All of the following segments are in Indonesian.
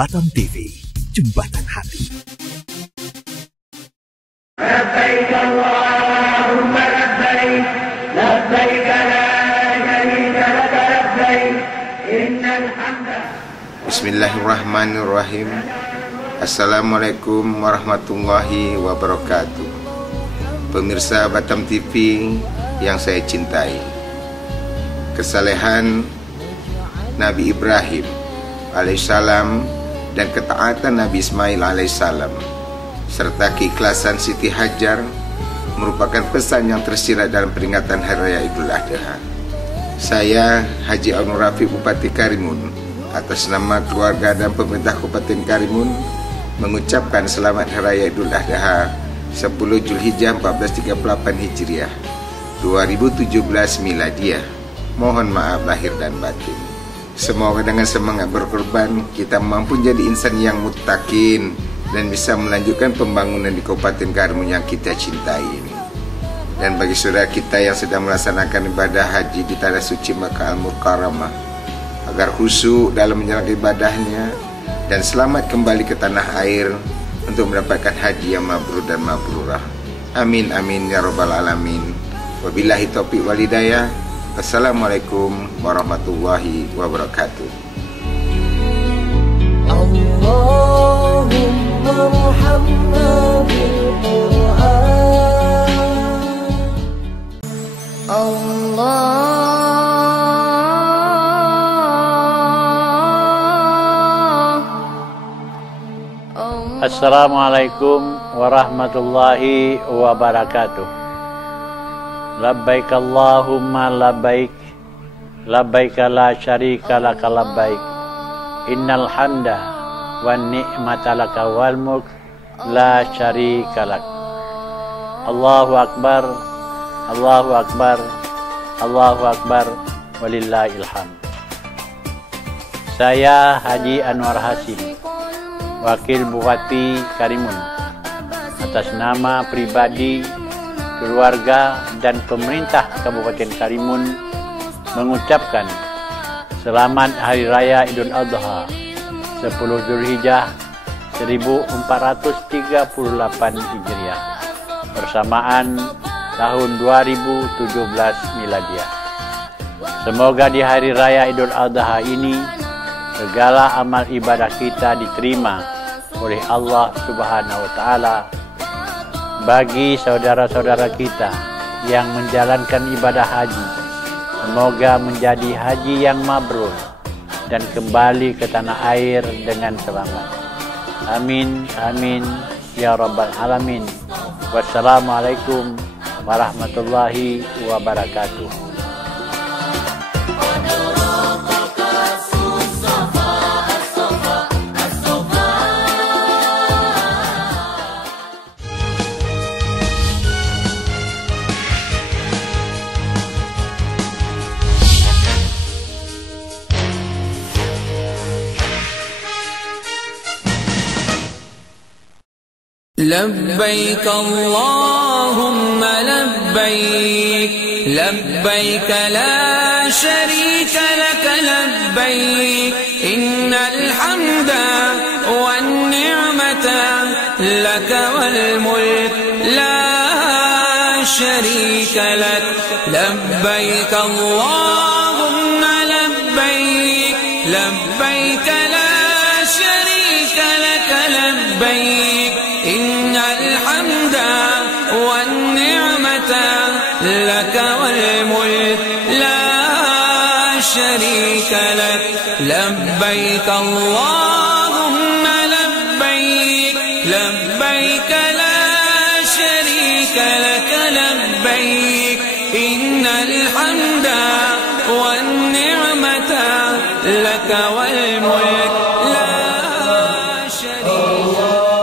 Batam TV, Jembatan Hati. Labbaik Allahumma labbaik, labbaik la syarika lak labbaik, innal hamda. Bismillahirrahmanirrahim. Assalamualaikum warahmatullahi wabarakatuh. Pemirsa Batam TV yang saya cintai, kesalehan Nabi Ibrahim alaihissalam dan ketaatan Nabi Ismail alaihissalam serta keikhlasan Siti Hajar merupakan pesan yang tersirat dalam peringatan Hari Raya Idul Adha. Saya Haji Anur Rafiq Bupati Karimun atas nama keluarga dan pemerintah Kabupaten Karimun mengucapkan selamat Hari Raya Idul Adha 10 Zulhijjah 1438 Hijriah 2017 Miladiah. Mohon maaf lahir dan batin. Semoga dengan semangat berkorban kita mampu jadi insan yang muttaqin dan bisa melanjutkan pembangunan di Kabupaten Karimun yang kita cintai ini. Dan bagi saudara kita yang sedang melaksanakan ibadah haji di Tanah Suci Makkah Al-Mukarramah, agar khusyuk dalam menjalankan ibadahnya dan selamat kembali ke tanah air untuk mendapatkan haji yang mabrur dan mabrurah. Amin amin ya rabbal alamin. Wabillahi taufiq wal hidayah. Assalamualaikum warahmatullahi wabarakatuh. Allahumma arhamna bil Qur'an. Assalamualaikum warahmatullahi wabarakatuh. Labbaik Allahumma labbaik, labbaik la syarika laka labbaik, innal hamda wan ni'mata laka wal mulk la syarika lak. Allahu akbar, Allahu akbar, Allahu akbar, walillahil hamd. Saya Haji Anwar Hasim, Wakil Bupati Karimun, atas nama pribadi, keluarga dan pemerintah Kabupaten Karimun mengucapkan selamat Hari Raya Idul Adha 10 Zulhijjah 1438 Hijriah bersamaan tahun 2017 Miladiah. Semoga di Hari Raya Idul Adha ini segala amal ibadah kita diterima oleh Allah Subhanahu wa Ta'ala. Bagi saudara-saudara kita yang menjalankan ibadah haji, semoga menjadi haji yang mabrur dan kembali ke tanah air dengan selamat. Amin, amin, ya rabbal alamin. Wassalamualaikum warahmatullahi wabarakatuh. لبيك اللهم لبيك لبيك لا شريك لك لبيك إن الحمد والنعمة لك والملك لا شريك لك لبيك اللهم لبيك لبيك لا شريك لك لبيك إن الحمد والنعمة لك والملك لا شريك لك لبيك اللهم لبيك لبيك لا شريك لك لبيك إن الحمد والنعمة لك والملك لا شريك لك.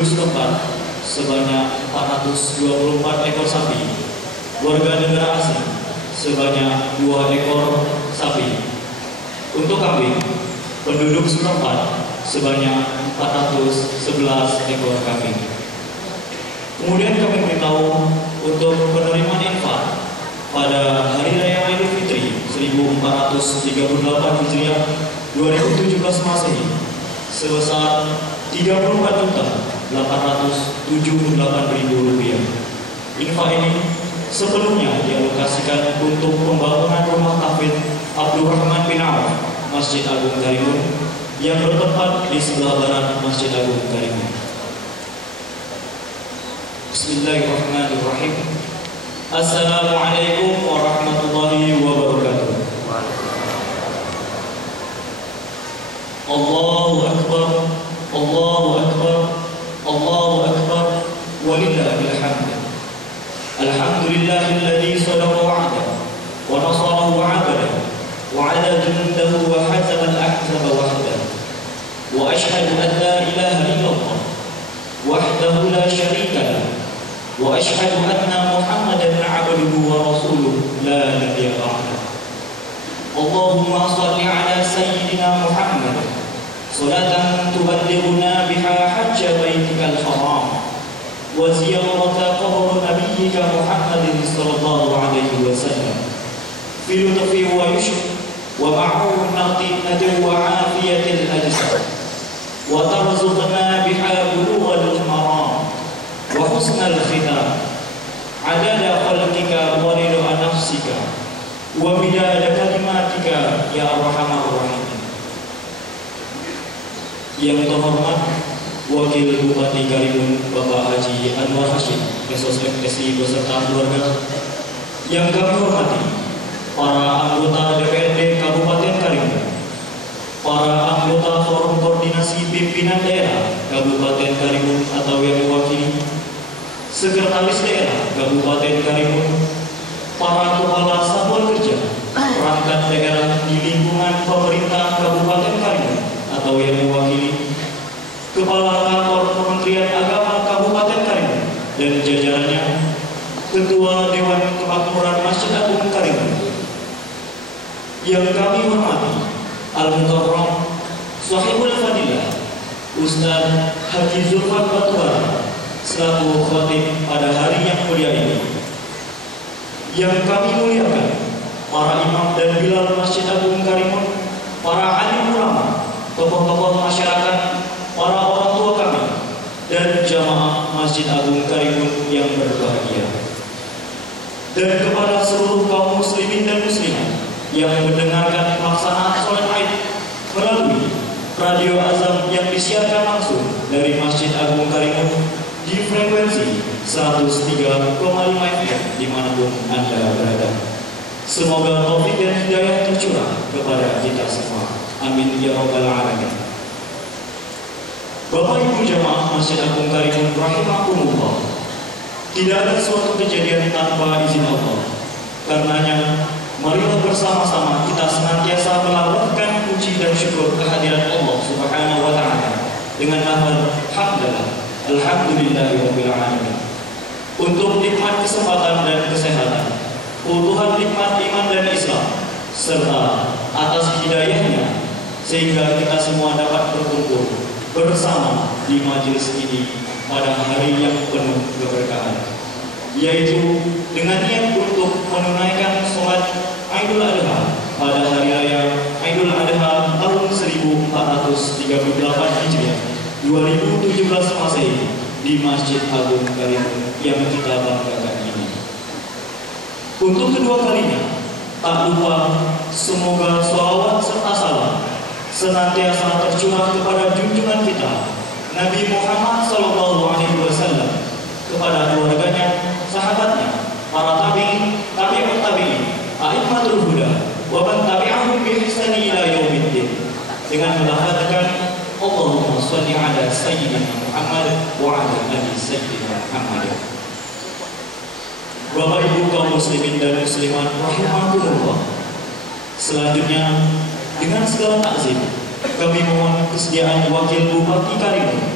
penduduk setempat sebanyak 424 ekor sapi, warga negara asing sebanyak 2 ekor sapi. Untuk kambing, penduduk setempat sebanyak 411 ekor kambing. Kemudian kami beritahu untuk penerimaan infak pada Hari Raya Idul Fitri 1438 Hijriah 2017 Masehi sebesar Rp34.878.000. Infak ini sebelumnya dialokasikan untuk pembangunan rumah tahfidz Abdurrahman bin Auf, Masjid Agung Karimun, yang bertempat di sebelah barat Masjid Agung Karimun. Bismillahirrahmanirrahim. Assalamualaikum warahmatullahi wabarakatuh. Allahu Akbar, Allahu Akbar, Allahu Akbar, walillahil hamd. Alhamdulillahilladzi sadaqa wa'dahu wa nasara wa'abadahu wa 'ala jundahu wa hazama al-ahzaba wahdahu. Wa ashhadu an la ilaha illallah wahdahu la syarika lahu wa ashhadu anna Muhammadan 'abduhu wa rasuluhu la nabiyya ba'dahu. Allahumma shalli 'ala sayyidina Muhammad salatan tuballighuna biha hajja baitikal haram wa ziyarata qabr nabiyyika Muhammadin sallallahu alaihi wasallam fi lutfi wa yushr wa ma'unati wa 'afiyatil ajsad wa tarzuqna biha bulughal maram wa husnal khitam adada khalqika wa ridha nafsika wa midada kalimatika ya arhamar rahimin. Yang terhormat Wakil Bupati Karimun Bapak Haji Anwar Hashim SOS FSI beserta keluarga, yang kami hormati para anggota DPRD Kabupaten Karimun, para anggota Forum Koordinasi Pimpinan Daerah Kabupaten Karimun atau yang mewakili, Sekretaris Daerah Kabupaten Karimun, para kepala satuan kerja perangkat daerah di lingkungan pemerintah Kabupaten Karimun atau yang mewakili, Kepala Kantor Kementerian Agama Kabupaten Karimun dan jajarannya, Ketua Dewan Kemakmuran Masjid Agung Karimun. Yang kami hormati Al-Mukarram Sahibul Fadilah Ustaz Haji Zulfan Batubara selaku khatib pada hari yang mulia ini. Yang kami muliakan para imam dan bilal Masjid Agung Karimun, para alim ulama, tokoh-tokoh masyarakat, para orang tua kami, dan jamaah Masjid Agung Karimun yang berbahagia. Dan kepada seluruh kaum muslimin dan muslimat yang mendengarkan pelaksanaan sholat Id melalui radio Azam yang disiarkan langsung dari Masjid Agung Karimun di frekuensi 103,5 FM dimanapun Anda berada. Semoga taufik dan hidayah tercurah kepada kita semua. Amin ya rabbal alamin. Bapak Ibu jamaah Masjid Agung Karimun rahimakumullah, tidak ada suatu kejadian tanpa izin Allah. Karenanya, marilah bersama-sama kita senantiasa melambangkan puji dan syukur kehadiran Allah Subhanahu wa taala dengan lafaz hamdalah, alhamdulillahirabbil alamin. Untuk nikmat kesempatan dan kesehatan, utuhan nikmat iman dan Islam, serta atas hidayahnya sehingga kita semua dapat berkumpul bersama di majelis ini pada hari yang penuh keberkahan, yaitu dengan niat untuk menunaikan sholat Idul Adha pada hari raya Idul Adha tahun 1438 Hijriah 2017 Masehi di Masjid Agung Karimun yang kita banggakan ini. Untuk kedua kalinya, tak lupa semoga sholawat serta salam senantiasa tercurah kepada junjungan kita Nabi Muhammad SAW, kepada keluarganya, sahabatnya, para tabi'in, tabi'ut tabi'in, a'immatul huda, wa man tabi'ahum bi ihsani ila yaumiddin, dengan melafazkan Allahumma shalli ala sayyidina Muhammad wa ala ali sayyidina Muhammad. Bapak Ibu kaum muslimin dan muslimat rahimakumullah, selanjutnya dengan segala takzim kami mohon kesediaan Wakil Bupati Karimun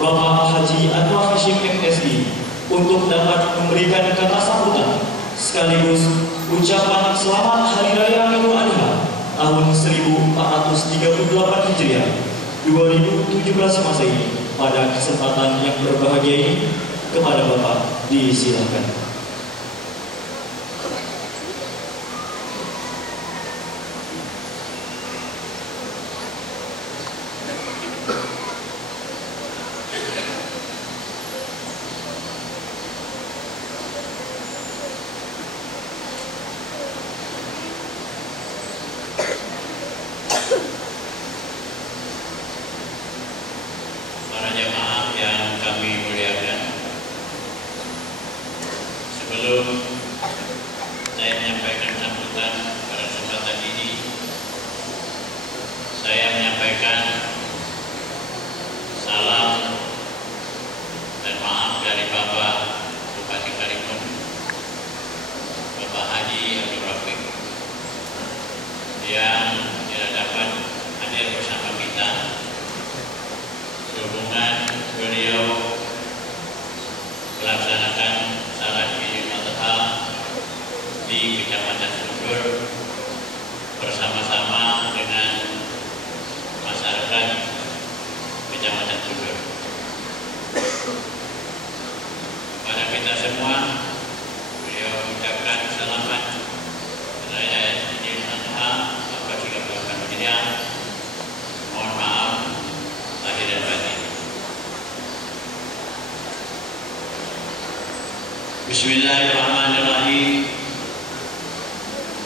Bapak Haji Anwar Hashim MSI untuk dapat memberikan kata sambutan sekaligus ucapan selamat Hari Raya Idul Adha tahun 1438 Hijriah 2017 Masehi pada kesempatan yang berbahagia ini. Kepada Bapak disilakan. Para jamaah yang kami muliakan, sebelum saya menyampaikan sambutan pada kesempatan ini, saya menyampaikan salam dan maaf dari Bapak Bupati Karimun, Bapak Haji Abdul Rafiq, yang tidak dapat hadir bersama kita sehubungan beliau melaksanakan salat Idul Adha di Kecamatan Sundur bersama-sama dengan masyarakat Kecamatan Sundur. Pada kita semua, beliau mengucapkan selamat Raya Idul Adha 1438 Hijriah. Mohon maaf lahir dan batin. Bismillahirrahmanirrahim.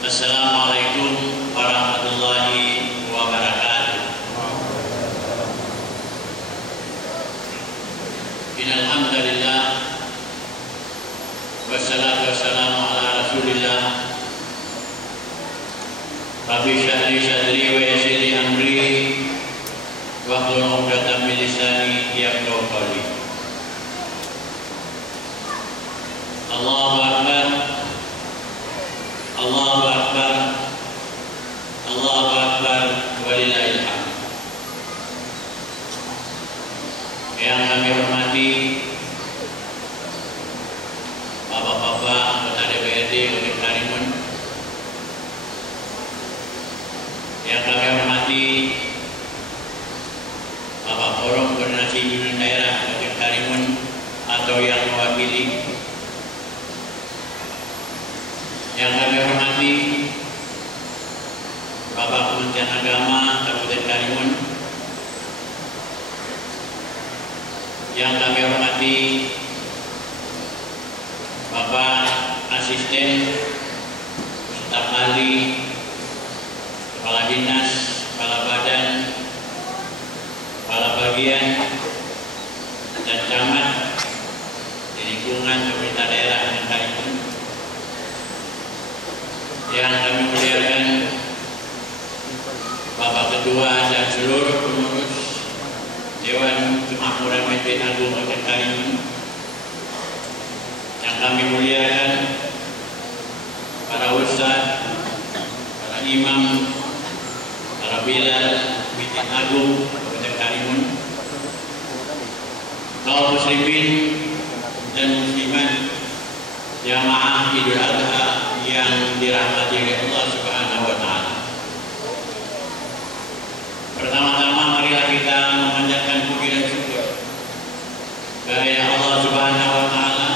Assalamualaikum warahmatullahi wabarakatuh. Innal hamdalillah wassalatu wassalamu ala Rasulillah. Rabbi shrah li sadri wa yassir li amri wahlul 'uqdatam min lisani yafqahu qawli. Allahu Akbar, Allahu Akbar, Allahu Akbar, walillahil hamd. Yang kami hormati Bapak-bapak anggota DPRD Kabupaten Karimun, yang kami hormati Bapak Forum Koordinasi Pimpinan Daerah Kabupaten Karimun atau yang mewakili, yang kami hormati Bapak Kementerian Agama Kabupaten Karimun, yang kami hormati Bapak Asisten Staf Ahli, Kepala Dinas, Kepala Badan, Kepala Bagian, dan camat di lingkungan pemerintah daerah yang Karimun, yang kami muliakan Bapak Ketua dan seluruh pengurus Dewan Kemakmuran Masjid Agung Kabupaten Karimun, yang kami muliakan para ustaz, para imam, para bilal Masjid Agung Kabupaten Karimun, kaum muslimin dan muslimat jamaah Idul Adha yang dirahmati oleh Allah Subhanahu wa taala. Pertama-tama marilah kita memanjatkan puji dan syukur kepada Allah Subhanahu wa taala.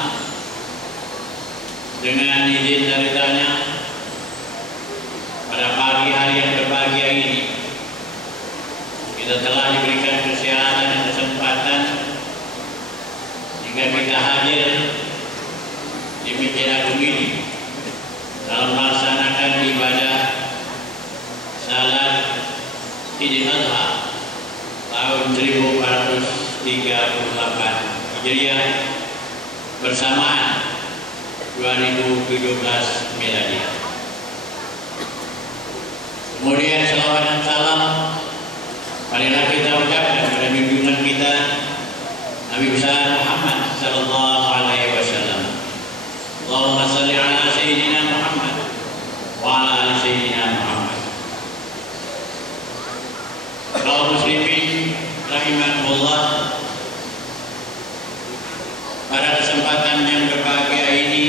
Dengan izin darinya, pada pagi hari yang berbahagia ini kita telah diberikan kesehatan dan kesempatan hingga kita hadir di Masjid Agung ini dalam melaksanakan ibadah salat Idul Adha tahun 1438 Hijriah bersamaan 2017 Miladiah. Kemudian selawat dan salam marilah kita ucapkan pada junjungan kita Nabi besar Muhammad sallallahu alaihi wasallam. Allahumma shalli ala sayyidina Muhammad wa ala ali sayyidina Muhammad. Kaum muslimin rahimakumullah, pada kesempatan yang berbahagia ini,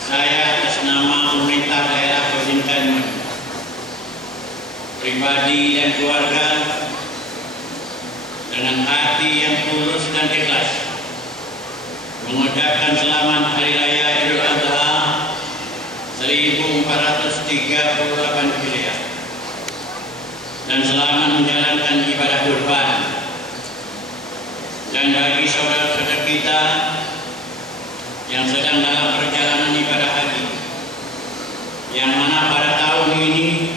saya atas nama pemerintah daerah Kabupaten Karimun, pribadi dan keluarga, dengan hati yang tulus dan ikhlas mengucapkan selamat Hari Raya Idul Adha 1438 Hijriah dan selamat menjalankan ibadah kurban. Dan bagi saudara-saudara kita yang sedang dalam perjalanan ibadah haji, yang mana pada tahun ini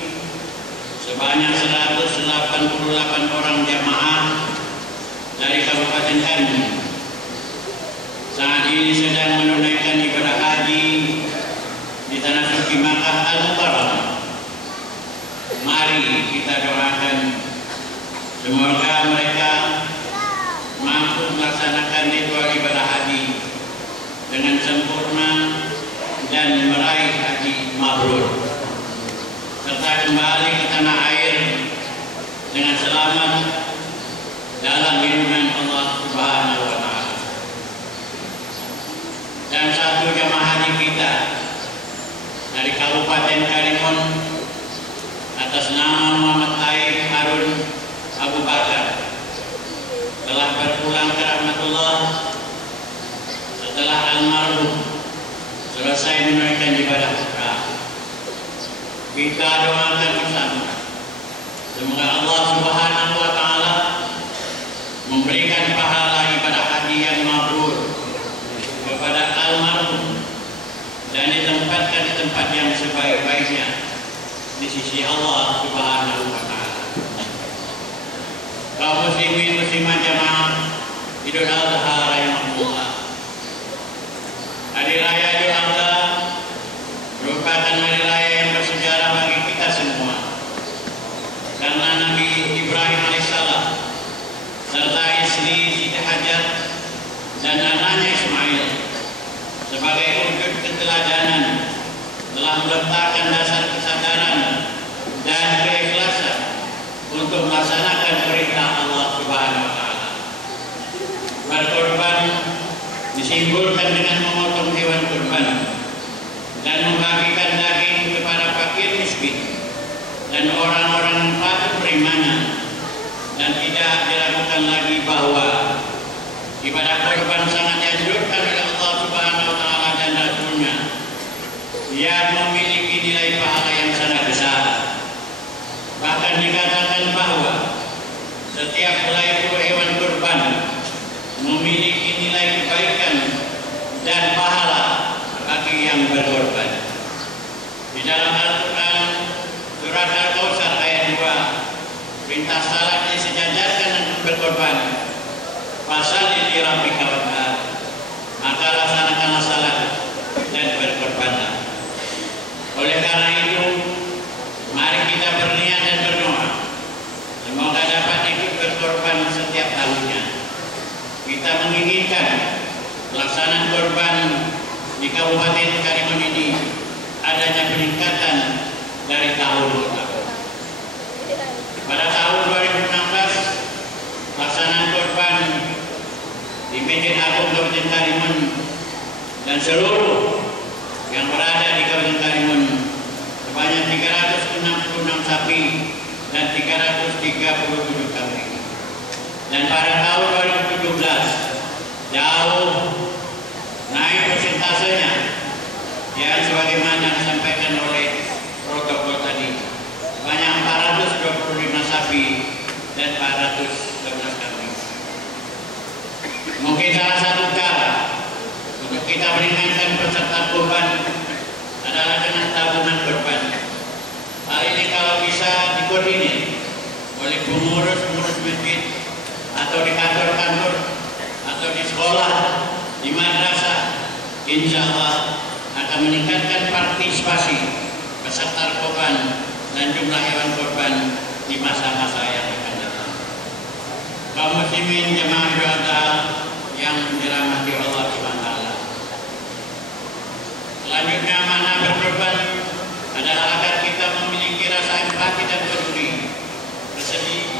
sebanyak 188 orang jamaah dari Kabupaten Karimun saat ini sedang menunaikan ibadah haji di tanah suci Makkah Al-Mukarramah. Mari kita doakan semoga mereka mampu melaksanakan ritual ibadah haji dengan sempurna dan meraih haji mabrur, serta kembali ke tanah air dengan selamat dalam lindungan Allah Subhanahu wa Ta'ala. Dan satu jamaah haji kita dari Kabupaten Karimun atas nama Muhammad Aib Harun Abu Bakar telah berpulang ke rahmatullah setelah almarhum selesai menunaikan ibadah umrah. Kita doakan bersama semoga Allah Subhanahu wa Ta'ala memberikan pahala ibadah haji yang mabrur kepada almarhum dan ditempatkan di tempat yang sebaik-baiknya di sisi Allah Subhanahu wa Ta'ala. Kaum muslimin muslimat jamaah Idul Adha rahimahullah. Hari Raya Idul Adha merupakan hari raya yang bersejarah bagi kita semua, karena Nabi Ibrahim alaihissalam serta istri Siti Hajar dan anaknya Ismail sebagai wujud keteladanan telah meletakkan dasar kesadaran dan keikhlasan untuk melaksanakan perintah Allah Subhanahu wa Ta'ala. Berkorban disimbolkan dengan memotong hewan kurban dan membagikan daging kepada fakir miskin dan orang-orang patut beriman, dan tidak diragukan lagi bahwa ibadah kurban sangat dianjurkan oleh Allah Subhanahu wa Ta'ala dan Rasul-Nya yang memiliki nilai pahala yang sangat besar. Bahkan dikatakan bahwa setiap helai hewan kurban memiliki nilai kebaikan dan pahala bagi yang berkorban. Di dalam Al-Quran surat Al-Kautsar ayat 2, perintah salat disejajarkan untuk berkorban. Fashalli li rabbika wanhar, maka laksanakanlah salat dan berkorbanlah. Oleh karena itu, mari kita berniat dan berdoa semoga dapat ikut berkorban setiap tahunnya. Kita menginginkan pelaksanaan korban di Kabupaten Karimun ini adanya peningkatan dari tahun ke tahun. Pada tahun 2016, pelaksanaan korban di Masjid Agung Kabupaten Karimun dan seluruh yang berada di Kabupaten Karimun sebanyak 366 sapi dan 337 kambing. Dan pada tahun 2017 jauh naik persentasenya, ya sebagaimana disampaikan oleh protokol tadi, sebanyak 425 sapi dan 412 kambing. Mungkin salah satu cara untuk kita meringankan peserta kurban adalah dengan tabungan kurban. Hal ini kalau bisa dikoordinir oleh pengurus-pengurus masjid atau di kantor-kantor atau di sekolah, di madrasah, insya Allah akan meningkatkan partisipasi peserta kurban dan jumlah hewan kurban di masa-masa yang akan datang. Kaum muslimin jemaah Idul Adha yang dirahmati Allah Subhanahu wa Ta'ala. Selanjutnya, makna berkorban adalah agar kita memiliki rasa empati dan peduli,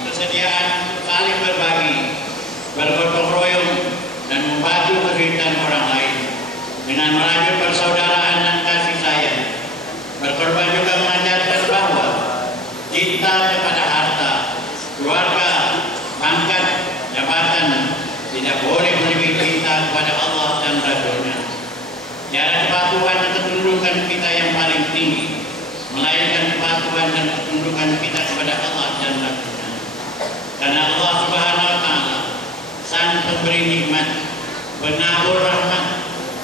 kesediaan saling berbagi, bergotong royong tidak boleh melebihi cinta kepada Allah dan Rasul-Nya. Tiada kepatuhan dan ketundukan kita yang paling tinggi, melainkan kepatuhan dan ketundukan kita kepada Allah dan Rasul-Nya. Karena Allah Subhanahu wa Ta'ala Sang Pemberi nikmat, penabur rahmat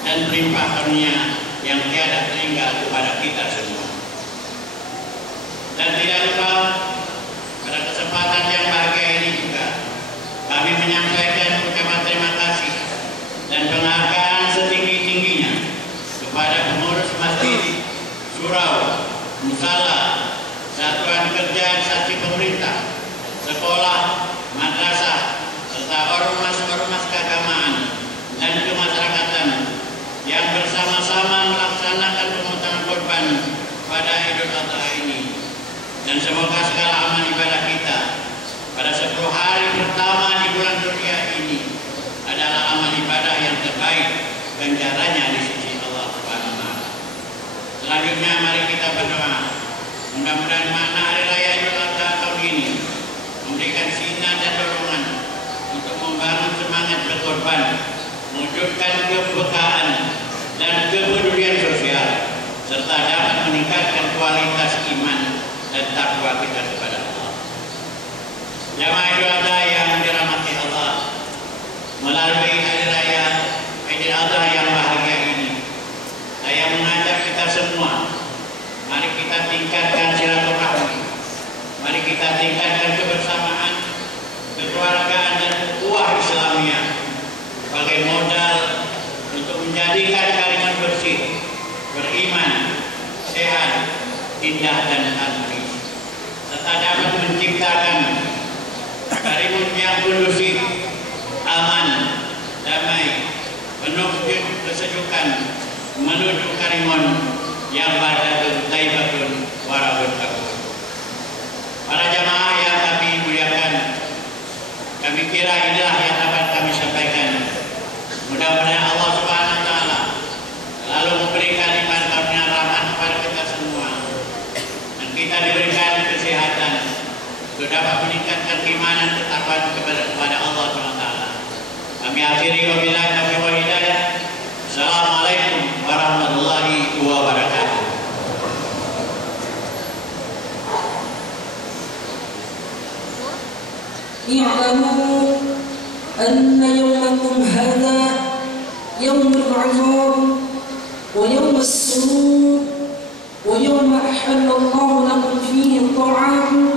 dan pelimpah karunia yang tiada terhingga kepada kita semua. Dan tidak lupa pada kesempatan yang bahagia ini juga kami menyampaikan ucapan terima kasih dan penghargaan setinggi-tingginya kepada pengurus masjid, surau, musala, satuan kerja instansi pemerintah, sekolah, madrasah, serta ormas-ormas keagamaan dan kemasyarakatan yang bersama-sama melaksanakan pemotongan korban pada Idul Adha ini. Dan semoga segala amal ibadah kita pada 10 hari pertama di bulan Dzulhijjah ini adalah amal ibadah yang terbaik ganjarannya di sisi Allah Subhanahu wa Ta'ala. Selanjutnya mari kita berdoa. Mudah-mudahan makna hari raya Idul Adha tahun ini memberikan sinar dan dorongan untuk membangun semangat berkorban, mewujudkan kepekaan dan kepedulian sosial, serta dapat meningkatkan kualitas iman dan takwa kita kepada Allah. Jamaah Idul Adha yang dirahmati Allah, melalui hari raya Idul Adha yang bahagia ini, saya mengajak kita semua, mari kita tingkatkan silaturahmi, mari kita tingkatkan kebersamaan, kekeluargaan dan ukhuwah Islamiyah sebagai modal untuk menjadikan kalimat bersih, beriman, sehat, indah dan harmonis, serta dapat menciptakan kalimat yang kondusif, aman, damai, penuh kesejukan menuju kalimat yang baldatun thayyibatun warabun kabur. Para jamaah yang kami muliakan, kami kira inilah yang dapat kami sampaikan. Mudah-mudahan Allah Subhanahu wa Ta'ala lalu memberikan limpahan karunia rahmat kepada kita semua, dan kita diberikan kesehatan untuk dapat meningkatkan keimanan ketakwaan kepada Allah Subhanahu wa Ta'ala. Kami akhiri wabillahi taufiq wal hidayah. Assalamualaikum warahmatullahi wabarakatuh. اعلموا أن يومكم هذا يوم العظام ويوم السرور ويوم أحل الله لكم فيه الطعام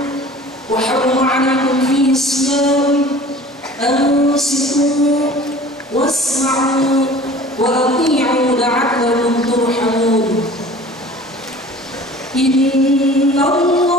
وحرم عليكم فيه الصيام أنصتوا واسمعوا وأطيعوا لعلكم ترحمون. إن الله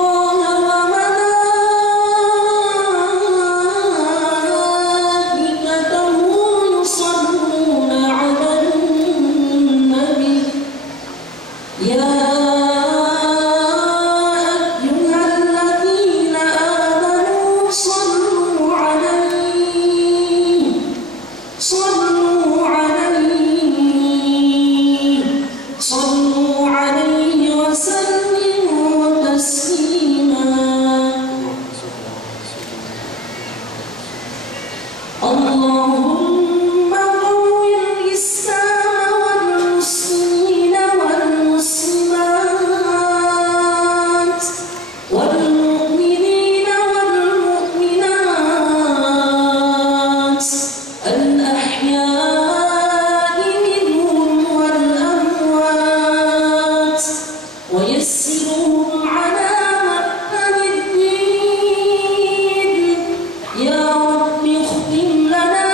يا رب اختم لنا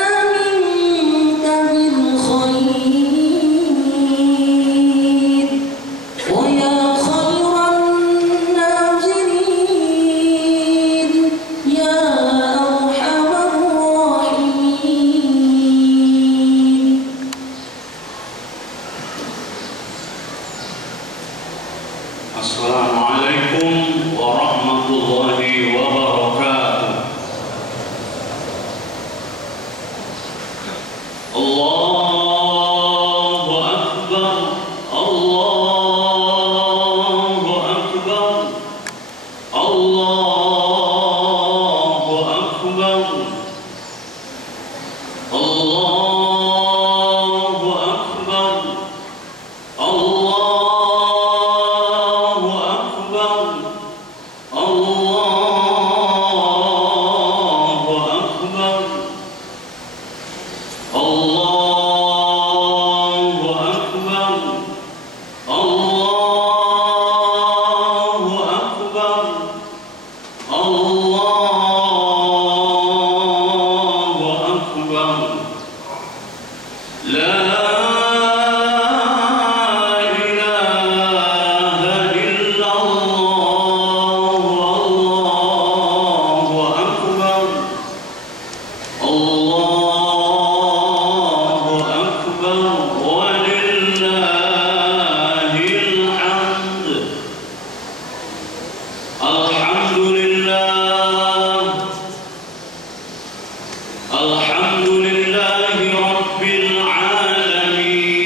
Alhamdulillahi Rabbil Alamin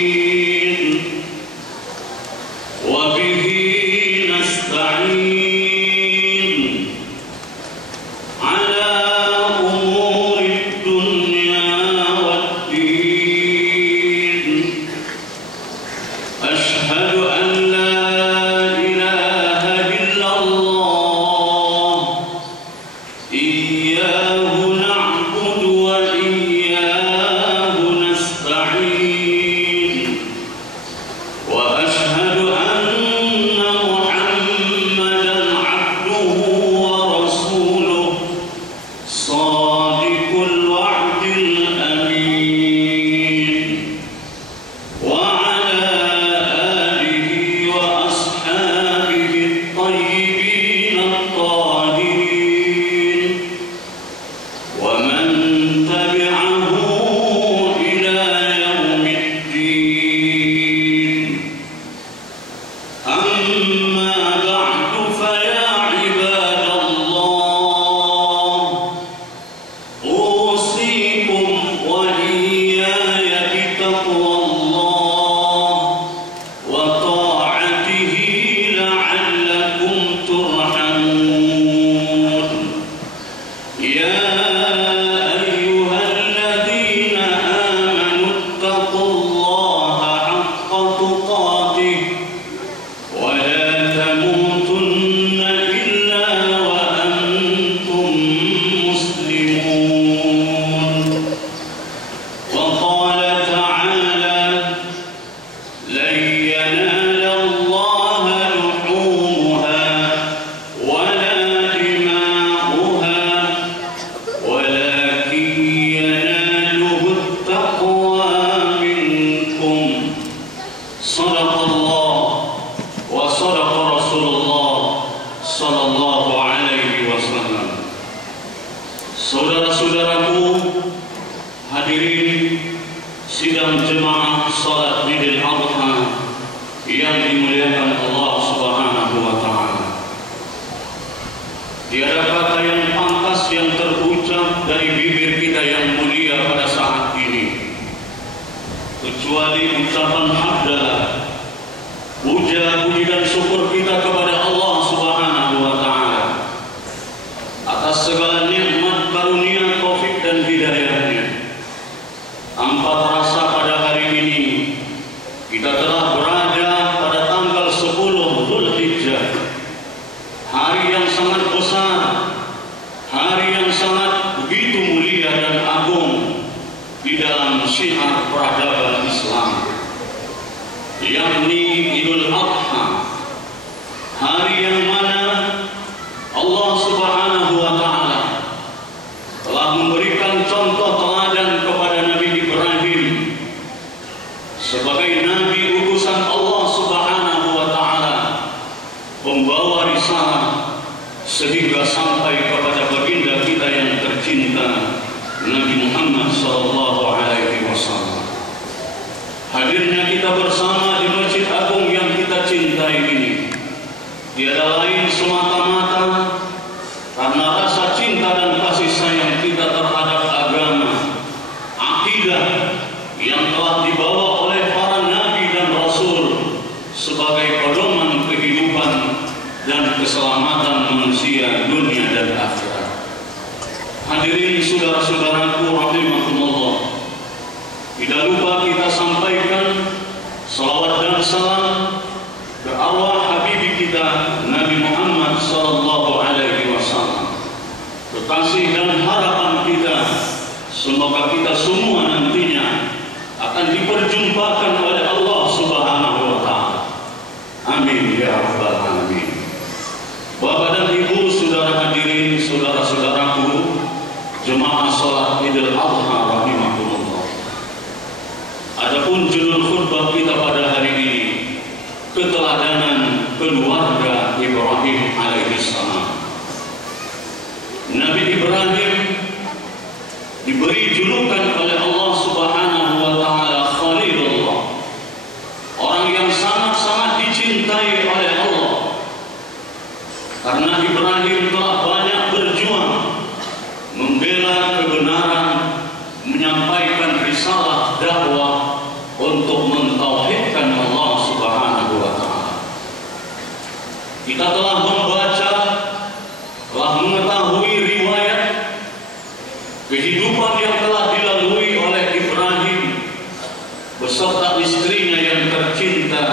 wa bihi nasta'in ala umuri dunya waddin. Ashhadu an la ilaha illallah iyyahu na'budu wa iyyahu nasta'in wa ashhadu anna Muhammadan 'abduhu wa rasuluhu shadiqul wa'dil amin wa 'ala alihi wa ashabihi at-tayyibin at-tahirin wa man tabi'ahu ila yaumiddin. Amma ba'du fa ya ibadallah usikum wa iyaya bitaqwallah wa ta'atihi la'allakum turhamun. Ya ayyuhalladzina amanu ittaqullaha haqqa tuqatih wa la tamutunna illa wa antum muslimun. Wa qala ta'ala lan yanala Allaha luhumuha wa la dima'uha walakin yanaluhu at-taqwa minkum. Sadaqallah wa sadaqa Rasulullah sallallahu alaihi wasallam. Saudara-saudaraku, hadirin sidang jemaah salat Idul Adha yang dimuliakan Allah Subhanahu wa taala. Tiada kata yang pantas yang terucap dari bibir kita yang mulia pada saat ini kecuali ucapan hamdalah, puja, puji dan syukur kita kepada Allah Subhanahu wa taala atas segala nikmat karunia, taufik dan hidayahnya. Tanpa terasa pada hari ini kita telah berada pada tanggal 10 Dzulhijjah, hari yang sangat besar, hari yang sangat begitu mulia dan agung di dalam syiar peradaban Islam, yakni Idul Adha, hari yang mana Allah Subhanahu wa taala telah memberikan contoh teladan kepada Nabi Ibrahim sebagai nabi utusan Allah Subhanahu wa taala, pembawa risalah sehingga sampai kepada baginda kita yang tercinta Nabi Muhammad sallallahu alaihi wasallam. Hadirnya kita bersama di Masjid Agung yang kita cintai ini tiada lain semata-mata karena rasa cinta dan kasih sayang kita terhadap agama, akidah yang telah dibawa oleh para nabi dan rasul sebagai pedoman kehidupan dan keselamatan manusia dunia dan akhirat. Hadirin saudara-saudaraku rahimakumullah, tidak lupa kita sampaikan salawat dan salam ke arwah habibi kita Nabi Muhammad sallallahu alaihi wasallam. Kekasih dan harapan kita semoga kita semua nantinya akan diperjumpakan oleh Allah Subhanahu wa taala. Amin ya rabbal alamin. Bapak dan Ibu, saudara hadirin, saudara-saudaraku, jemaah salat Idul Adha rahimakumullah. Adapun judul khutbah kita pada hari ini, keteladanan keluarga Ibrahim alaihissalam. Nabi Ibrahim diberi julukan oleh Allah Subhanahu wa taala Khalilullah, orang yang sangat-sangat dicintai oleh Allah. Karena Ibrahim telah banyak berjuang membela kebenaran, kehidupan yang telah dilalui oleh Ibrahim beserta istrinya yang tercinta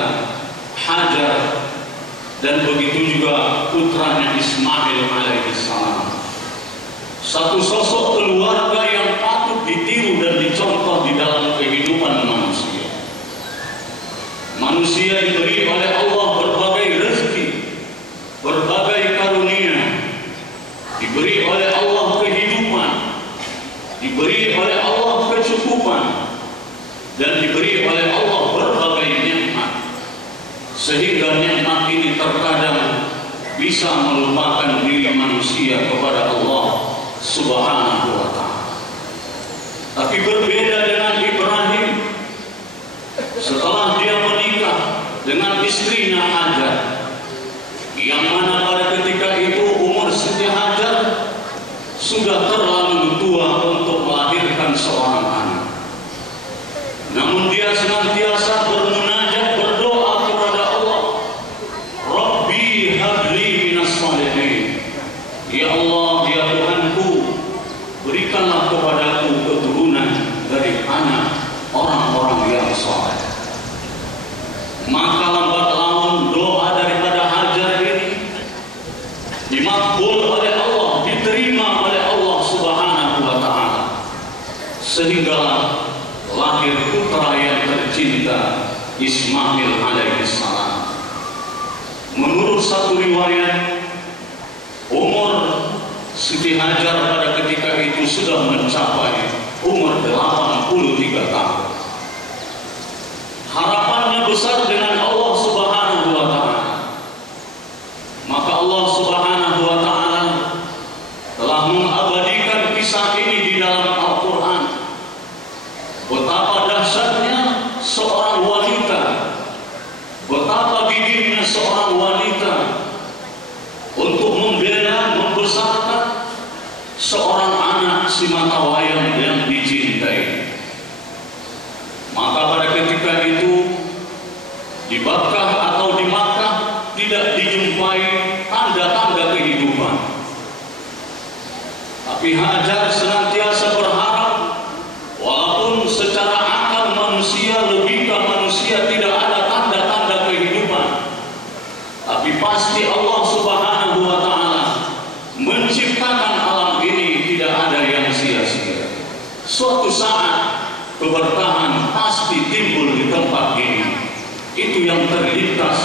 Hajar, dan begitu juga putranya Ismail alaihissalam. Satu sosok keluarga yang patut ditiru dan dicontoh di dalam kehidupan manusia. Manusia diberi oleh Allah berbagai rezeki, berbagai karunia, diberi oleh Allah kehidupan, diberi oleh Allah kecukupan, dan diberi oleh Allah berbagai nikmat, sehingga nikmat ini terkadang bisa melupakan diri manusia kepada Allah Subhanahu wa ta'ala. Tapi berbeda dengan Ibrahim, setelah dia menikah dengan istrinya Hajar, yang mana pada ketika itu umur Siti Hajar sudah terlalu tua untuk melahirkan seorang anak. Namun dia senantiasa bermunajat, berdoa kepada Allah, Rabbi habli minas salihin. Ya Allah, ya Tuhanku, berikanlah kepadaku keturunan dari anak orang-orang yang saleh. Maka lambat laun doa daripada Hajar ini dimakbul oleh Allah, diterima oleh Allah Subhanahu wa ta'ala, sehinggalah lahir putra yang tercinta Ismail alaihissalam. Menurut satu riwayat, umur Siti Hajar pada ketika itu sudah mencapai umur 83 tahun. Harapannya besar dengan Allah Subhanahu wa ta'ala. Maka Allah Subhanahu wa ta'ala telah mengabadikan kisah ini di dalam Al-Quran. Betapa dahsyatnya seorang wanita, betapa gigihnya seorang wanita untuk membela, membesarkan seorang anak sematawayang yang dicintai. Maka pada ketika itu di Bakkah atau di Makkah tidak dijumpai tanda-tanda kehidupan. Tapi Hajar senantiasa berharap, walaupun secara akal manusia, logika manusia tidak ada tanda-tanda kehidupan, tapi pasti Allah Subhanahu wa ta'ala menciptakan alam ini tidak ada yang sia-sia. Suatu saat keberkahan pasti timbul di tempat ini. Itu yang terlintas,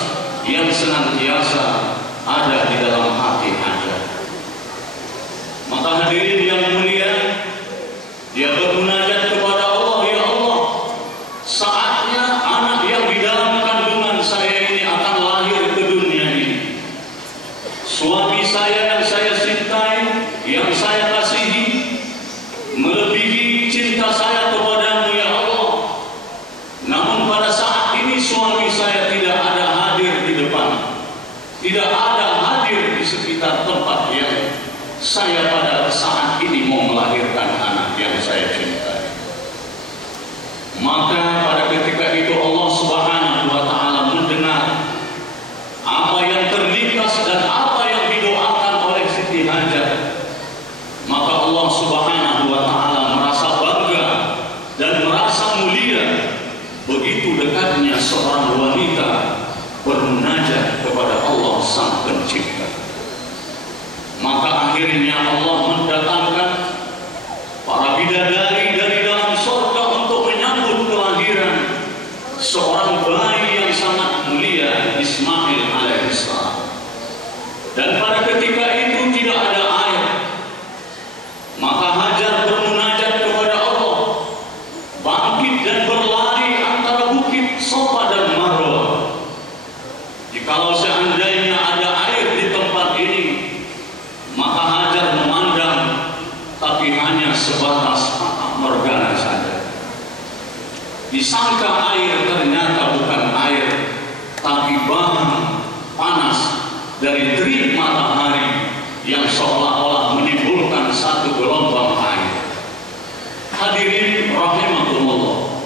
yang senantiasa ada di dalam hati Hajar. Maka hadirin yang mulia, dia bermunajat kepada Allah, ya Allah, saatnya anak yang di dalam kandungan saya ini akan lahir ke dunia ini. Suami saya yang saya cintai, yang saya kasihi, melebihi cinta saya kepadamu, ya Allah. Namun pada saat ini suami saya tidak ada hadir di depan, tidak ada hadir di sekitar tempat yang saya pada saat ini mau melahirkan anak yang saya cintai. Maka pada ketika itu Allah Subhanahu wa ta'ala mendengar apa yang terlintas dan apa yang didoakan oleh Siti Hajar. Maka Allah Subhanahu wa ta'ala merasa bangga dan merasa mulia. Begitu dekatnya seorang wanita bermunajat kepada Allah Sang Pencipta. Maka akhirnya Allah mendatangkan para bidadari dari dalam surga untuk menyambut kelahiran seorang bayi yang sangat mulia, Ismail alaihissalam. Dan pada ketika itu tidak ada air. Maka Hajar bermunajat kepada Allah, bangkit dan berlari antara bukit Safa dan Marwah. Jikalau seandainya ada air di tempat ini, maka Hajar memandang, tapi hanya sebatas mergana saja. Disangka air, ternyata bukan air, tapi bahan panas dari terik matahari yang seolah-olah menimbulkan satu gelombang air. Hadirin rahimahullah,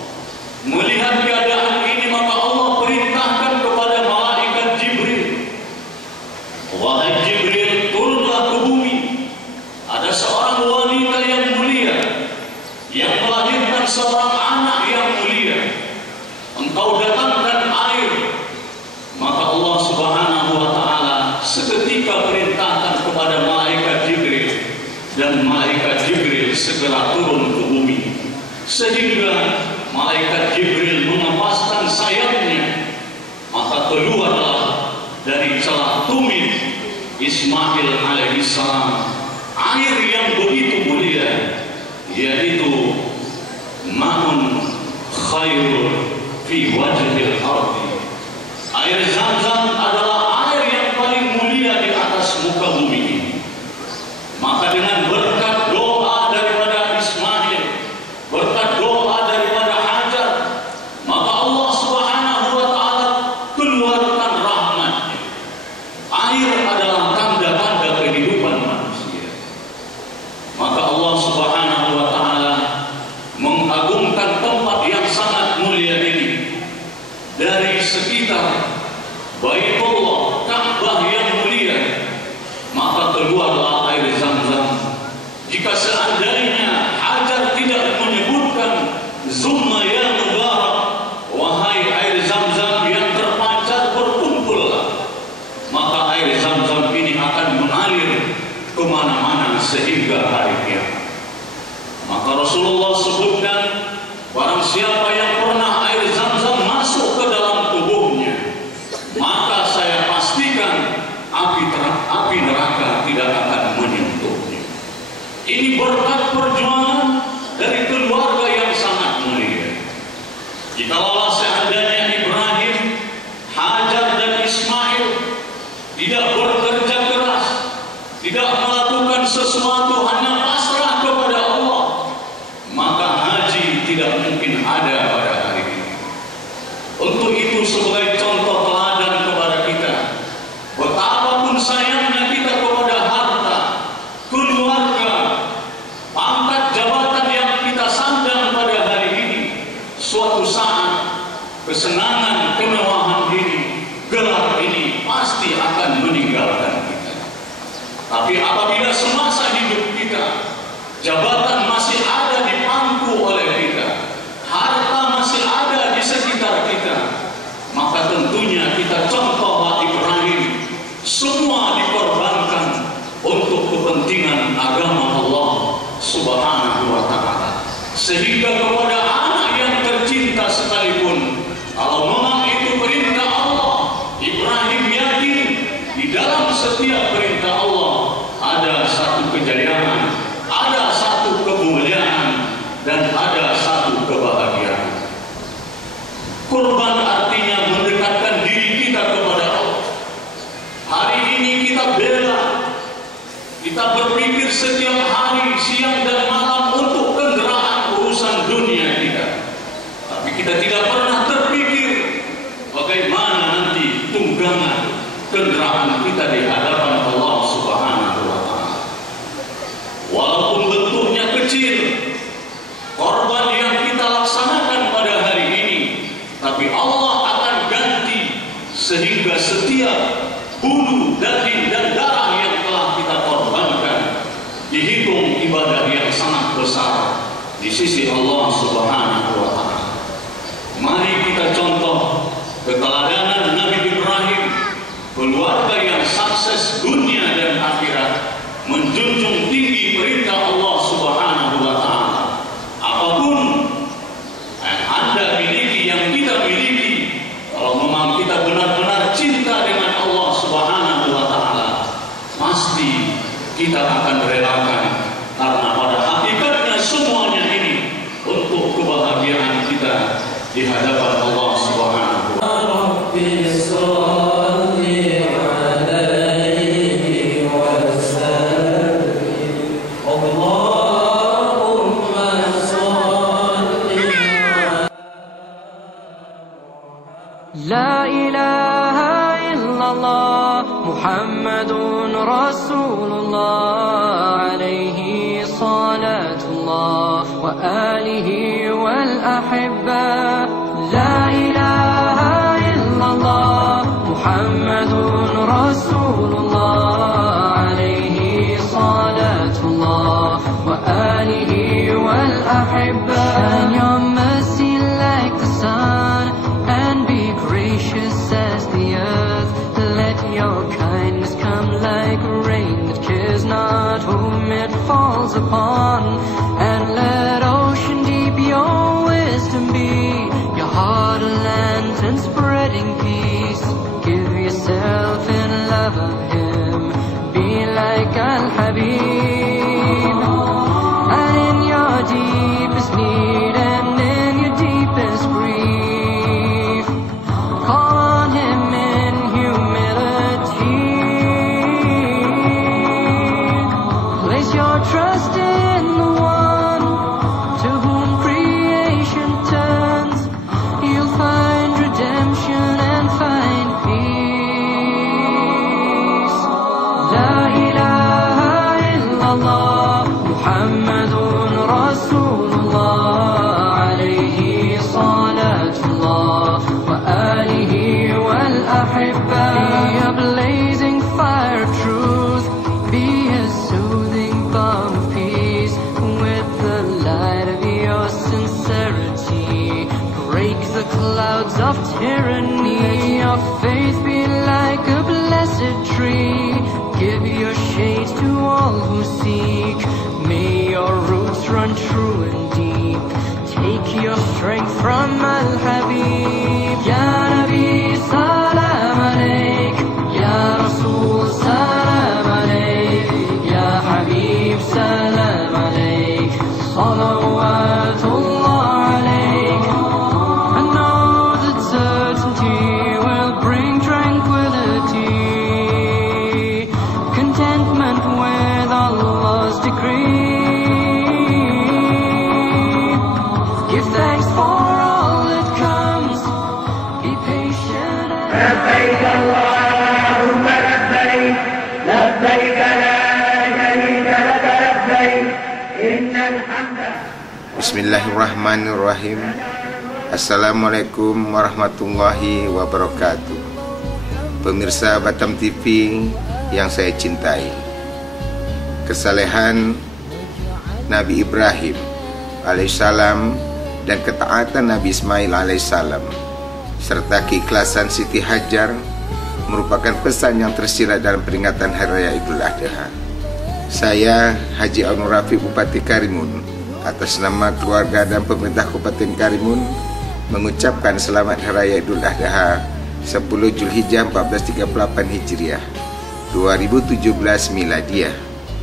melihat keadaan ini maka Allah perintahkan kepada malaikat Jibril, wahai Jibril, turunlah ke bumi. Ada seorang wanita yang mulia, seorang anak yang mulia, engkau datangkan air, maka Allah Subhanahu wa Ta'ala seketika perintahkan kepada malaikat Jibril, dan malaikat Jibril segera turun ke bumi, sehingga malaikat Jibril mengepaskan sayapnya, maka keluarlah dari celah tumit Ismail alaihissalam air yang begitu mulia, yaitu ma'un khairul fi wajhil ardi. Air Zam-Zam adalah air yang paling mulia di atas muka bumi ini. Maka dengan berkat doa daripada Ismail, berkat doa daripada Hajar, maka Allah Subhanahu wa Ta'ala keluarkan rahmatnya. Air adalah tanda-tanda kehidupan manusia. Maka Allah Subhanahu wa Ta'ala mengagungkan tempat yang sangat mulia ini. Dari sekitar Baitullah, Ka'bah yang mulia, maka keluarlah air Zam-Zam. Jika seandainya Hajar tidak menyebutkan Zumma ya Mubarak, wahai air Zam-Zam yang terpancar berkumpullah, maka air Zam-Zam ini akan mengalir kemana-mana sehingga hari kiamat. Maka Rasulullah sebutkan, barang siapa yang pernah air Zam-Zam masuk ke dalam tubuhnya, maka saya pastikan api neraka tidak akan menyentuhnya. Ini berkat perjuangan dari keluarga yang sangat mulia. Jikalau seandainya Ibrahim, Hajar dan Ismail tidak bekerja keras, tidak melakukan sesuatu, hanya pasrah kepada Allah, maka haji tidak mungkin ada pada hari ini. Untuk itu sebagai contoh teladan kepada kita, betapapun sayangnya kita kepada harta, keluarga, pangkat jabatan yang kita sandang pada hari ini, suatu saat kesenangan, kemewahan ini, gelar ini pasti akan meninggalkan kita. Tapi apabila semasa hidup kita jabatan masih ada di pangku oleh kita, harta masih ada di sekitar kita, maka tentunya kita contohlah Ibrahim, semua dikorbankan untuk kepentingan agama Allah Subhanahu wa Ta'ala. Sehingga kepada anak yang tercinta sekalipun, kalau memang itu perintah Allah, Ibrahim yakin di dalam setiap perintah Allah ada satu kejayaan, ada satu kemuliaan, dan ada satu kebahagiaan. Kurban artinya mendekatkan diri kita kepada Allah. Hari ini kita bela, kita berpikir setiap hari, siang dan malam untuk kendaraan urusan dunia kita. Tapi kita tidak pernah terpikir bagaimana nanti tunggangan kendaraan kita di hadapan Allah Subhanahu wa Ta'ala. Walaupun bentuknya kecil, korban yang kita laksanakan pada hari ini, tapi Allah akan ganti sehingga setiap bulu, daging dan darah yang telah kita korbankan dihitung ibadah yang sangat besar di sisi Allah Subhanahu wa Ta'ala. Mari kita contoh keteladanan Nabi Ibrahim, keluarga yang sukses dunia dan akhirat, menjunjung tinggi perintah Allah Subhanahu wa Ta'ala. Apapun yang Anda miliki, yang kita miliki, kalau memang kita benar-benar cinta dengan Allah Subhanahu wa Ta'ala, pasti kita akan relakan, karena pada hakikatnya semuanya ini untuk kebahagiaan kita di hadapan Allah Subhanahu wa Ta'ala. لا إله إلا الله محمد رسول الله عليه صلاة الله وآله والأحبة. لا إله إلا الله محمد رسول الله عليه صلاة الله وآله والأحبة. والدين. Take your strength from Al-Habib. Ya Nabi salam alaik, Ya Rasul salam alaik, Ya Habib salam alaik, salawatullah alaik. I know that certainty will bring tranquility, contentment with Allah's decree. Give thanks for all that comes, be patient and لبيك اللهم لبيك لبيك لا شريك لك لبيك إن الحمد. Bismillahirrahmanirrahim. Assalamualaikum warahmatullahi wabarakatuh. Pemirsa Batam TV yang saya cintai, kesalehan Nabi Ibrahim alaihissalam dan ketaatan Nabi Ismail alaihissalam serta keikhlasan Siti Hajar merupakan pesan yang tersirat dalam peringatan Hari Raya Idul Adha. Saya Haji Anwar Rafiq Bupati Karimun atas nama keluarga dan pemerintah Kabupaten Karimun mengucapkan selamat Hari Raya Idul Adha 10 Zulhijjah 1438 Hijriah 2017 Miladiah.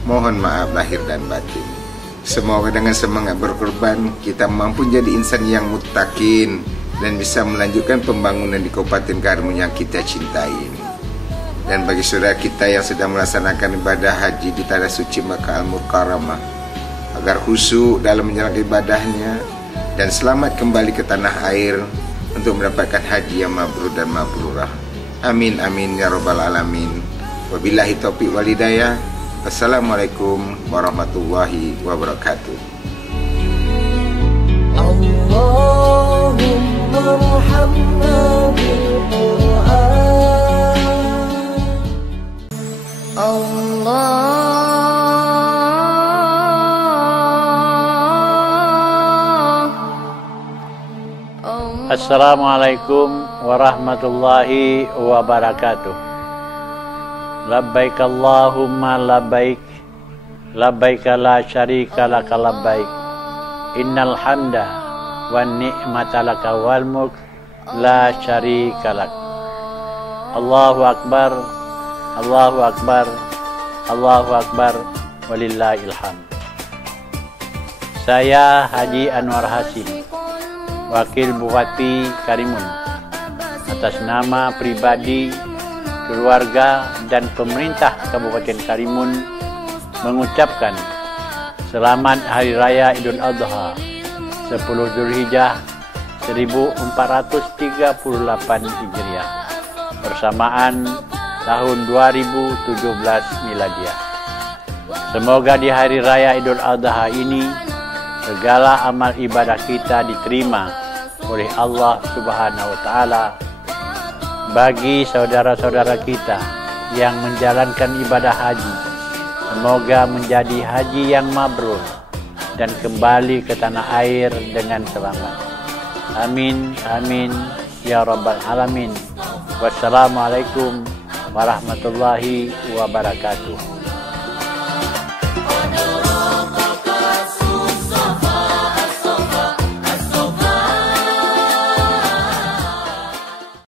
Mohon maaf lahir dan batin. Semoga dengan semangat berkorban kita mampu jadi insan yang muttaqin dan bisa melanjutkan pembangunan di Kabupaten Karimun yang kita cintai ini. Dan bagi saudara kita yang sedang melaksanakan ibadah haji di Tanah Suci Makkah Al-Mukarramah, agar khusyuk dalam menjalankan ibadahnya dan selamat kembali ke tanah air untuk mendapatkan haji yang mabrur dan mabrurah. Amin amin ya rabbal alamin. Wabillahi taufiq wal hidayah. Assalamualaikum warahmatullahi wabarakatuh. Allahumma arhamna bil Qur'an. Assalamualaikum warahmatullahi wabarakatuh. Labbaik Allahumma labbaik, labbaik la syarika laka labbaik, innal hamda wan ni'mata laka wal mulk la syarika lak. Allahu akbar, Allahu akbar, Allahu akbar, walillahil hamd. Saya Haji Anwar Hasim, Wakil Bupati Karimun, atas nama pribadi, keluarga dan pemerintah Kabupaten Karimun mengucapkan selamat Hari Raya Idul Adha 10 Zulhijjah 1438 Hijriah bersamaan tahun 2017 Miladiah. Semoga di Hari Raya Idul Adha ini segala amal ibadah kita diterima oleh Allah Subhanahu wa Ta'ala. Bagi saudara-saudara kita yang menjalankan ibadah haji, semoga menjadi haji yang mabrur dan kembali ke tanah air dengan selamat. Amin, amin, ya rabbal alamin. Wassalamualaikum warahmatullahi wabarakatuh.